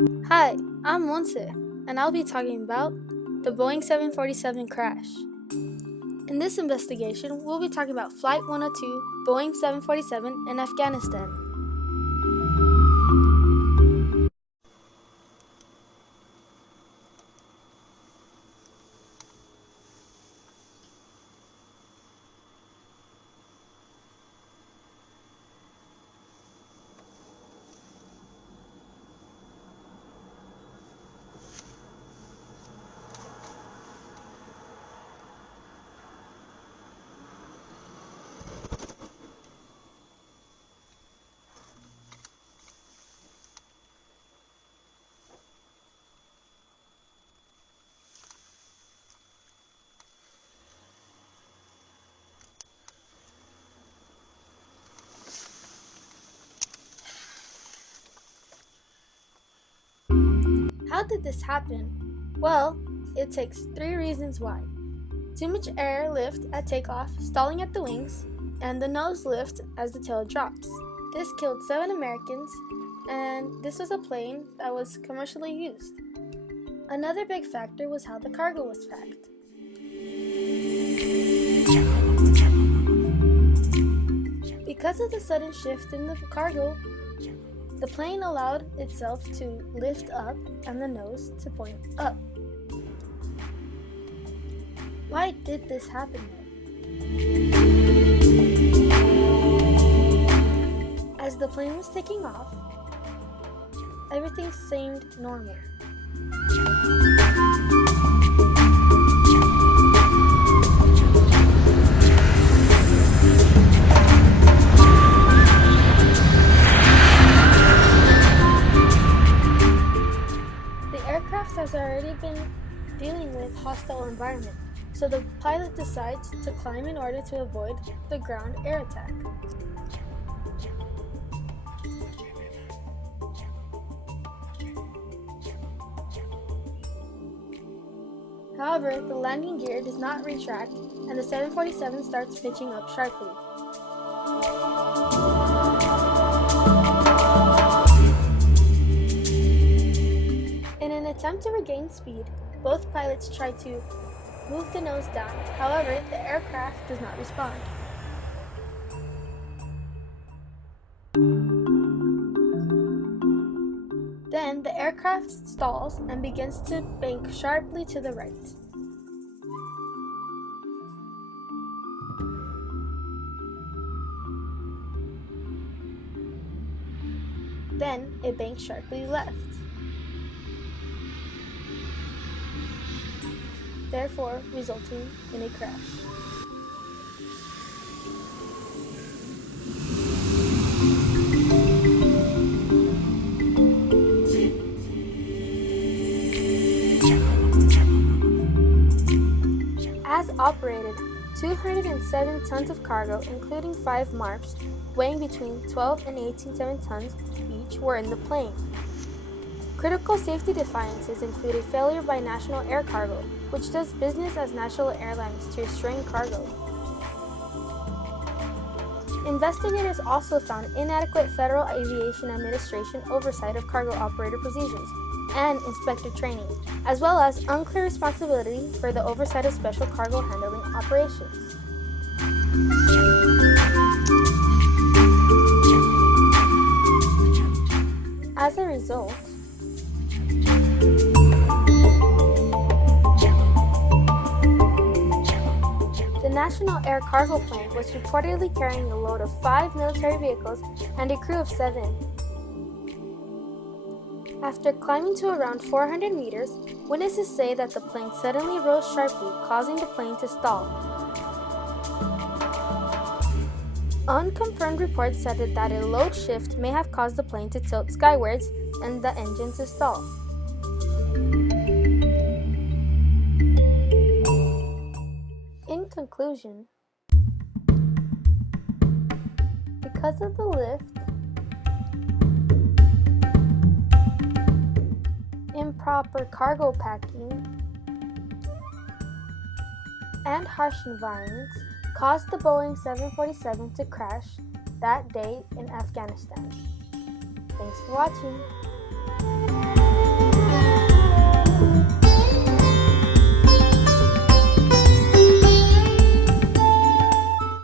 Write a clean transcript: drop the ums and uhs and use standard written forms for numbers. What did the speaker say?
Hi, I'm Monse, and I'll be talking about the Boeing 747 crash. In this investigation, we'll be talking about Flight 102, Boeing 747 in Afghanistan. How did this happen? Well, it takes three reasons why: too much air lift at takeoff, stalling at the wings, and the nose lift as the tail drops. This killed 7 Americans, and this was a plane that was commercially used. Another big factor was how the cargo was packed. Because of the sudden shift in the cargo, the plane allowed itself to lift up and the nose to point up. Why did this happen though? As the plane was taking off, everything seemed normal. The aircraft has already been dealing with hostile environment, so the pilot decides to climb in order to avoid the ground air attack. However, the landing gear does not retract and the 747 starts pitching up sharply. In an attempt to regain speed, both pilots try to move the nose down. However, the aircraft does not respond. Then the aircraft stalls and begins to bank sharply to the right. Then it banks sharply left. Therefore resulting in a crash. As operated, 207 tons of cargo, including 5 MARPs, weighing between 12 and 18.7 tons each, were in the plane. Critical safety defiances include a failure by National Air Cargo, which does business as national airlines to restrain cargo. Investigators also found inadequate Federal Aviation Administration oversight of cargo operator procedures and inspector training, as well as unclear responsibility for the oversight of special cargo handling operations. As a result, the National Air Cargo plane was reportedly carrying a load of 5 military vehicles and a crew of 7. After climbing to around 400 meters, witnesses say that the plane suddenly rose sharply, causing the plane to stall. Unconfirmed reports said that a load shift may have caused the plane to tilt skywards and the engine to stall. In conclusion, because of the lift, improper cargo packing, and harsh environments caused the Boeing 747 to crash that day in Afghanistan. Thanks for watching.